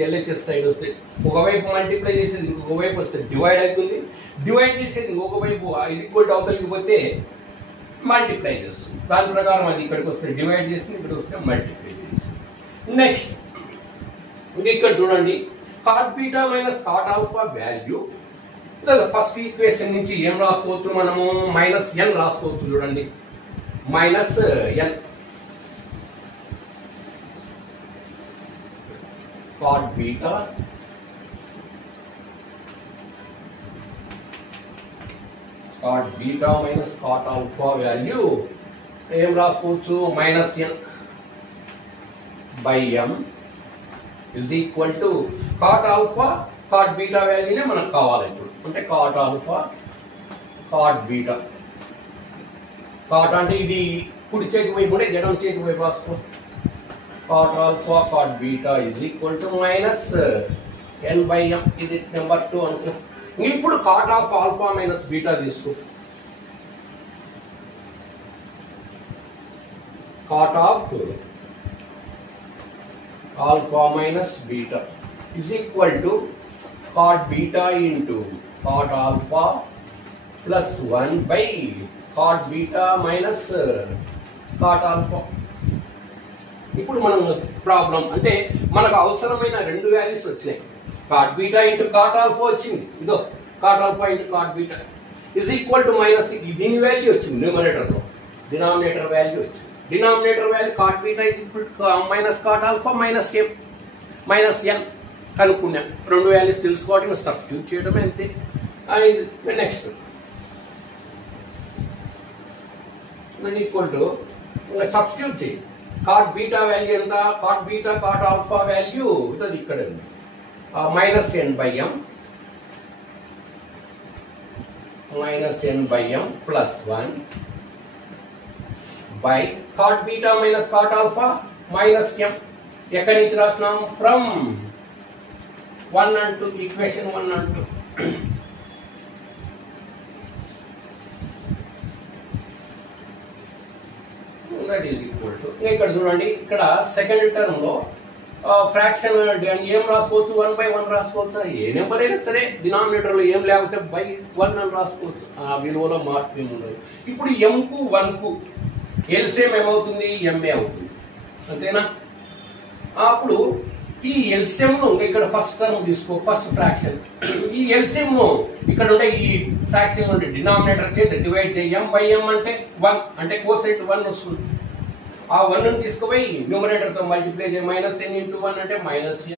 LHS side వస్తే ఒకవైపు multiply చేసేది ఇంకొక వైపు వస్తే డివైడ్ అవుతుంది, డివైడ్ చేసేది ఇంకొక వైపు ఈక్వల్ టు అవతలికి పోతే మల్టిప్లై చేస్తుంది. దాని ప్రకారం అది ఇక్కడికి వస్తే డివైడ్ చేస్తుంది, ఇక్కడికి వస్తే మల్టిప్లై చేస్తుంది. నెక్స్ట్ ఇక్కడ చూడండి, cot beta minus cot alpha value first equation నుంచి ఏం రాసుకోవచ్చు మనము, మైనస్ ఎన్ రాసుకోవచ్చు. చూడండి minus N cot beta minus cot alpha value ఏం రాసుకోవచ్చు, minus N by M is equal to cot alpha cot beta వాల్యూనే మనకు కావాలి ఇప్పుడు. అంటే cot alpha cot beta, cot అంటే ఇది కుడి చేతి వైపు ఉంటే ఎడమ చేతి వైపు రాసుకో. cot alpha cot beta is equal to minus n by m. ఇది నెంబర్ 2 అనుకో. ఇప్పుడు cot of alpha minus beta తీసుకో. cot of alpha minus beta is equal to cot beta into cot alpha plus 1 by cot beta minus cot alpha. ఇప్పుడు మనం problem అంటే మనకు అవసరమైన రెండు వాల్యూస్ వచ్చినాయి. Cot beta into cot alpha వచ్చింది, ఇదో cot alpha into cot beta is equal to minus దీని వాల్యూ వచ్చింది న్యూమరేటర్ లో, డినామినేటర్ వాల్యూ వచ్చింది. Denominator value cot beta is equal to minus cot alpha minus M minus N కనుక్కున్నాం. రెండు values తెలుసుకోవడానికి substitute చేయడమే అంతే. నెక్స్ట్ ఈక్వల్ టు సబ్స్టిట్యూట్ చేయి. కాట్ బీటా వాల్యూ ఎంత, cot beta cot alpha value ఇది ఇక్కడ ఉంది, minus N by M plus 1 by cot beta minus cot alpha minus M. ఎక్కడి నుంచి రాసినాం, ఫ్రమ్ 1 and 2, ఈక్వేషన్ 1 and 2. ఇక్కడ చూడండి, ఇక్కడ సెకండ్ టర్మ్ లో ఫ్రాక్షన్ ఏం రాసుకోవచ్చు, 1 by 1 రాసుకోవచ్చు. ఏ నెంబర్ అయినా సరే డినామినేటర్ లో ఏం లేకపోతే బై 1 అని రాసుకోవచ్చు. ఆ విలువలో మార్పు ఏమి ఉండదు. ఇప్పుడు ఎం కు 1 కు ఎల్సిఎం ఏమవుతుంది, ఎంఏ అవుతుంది, అంతేనా. అప్పుడు ఈ ఎల్సిఎం ను ఇక్కడ ఫస్ట్ టర్మ్ తీసుకో, ఫస్ట్ ఫ్రాక్షన్. ఈ ఎల్సిఎం ను ఇక్కడ ఉండే ఈ ఫ్రాక్షన్ నుండి డినామినేటర్ చేత డివైడ్ చేయి. ఎం బై ఎం అంటే 1 అంటే కోసెంట్ 1 వస్తుంది. ఆ 1 ని తీసుకుపోయి న్యూమరేటర్ తో మల్టిప్లై చేయి. మైనస్ ఎన్ ఇంటూ 1 అంటే మైనస్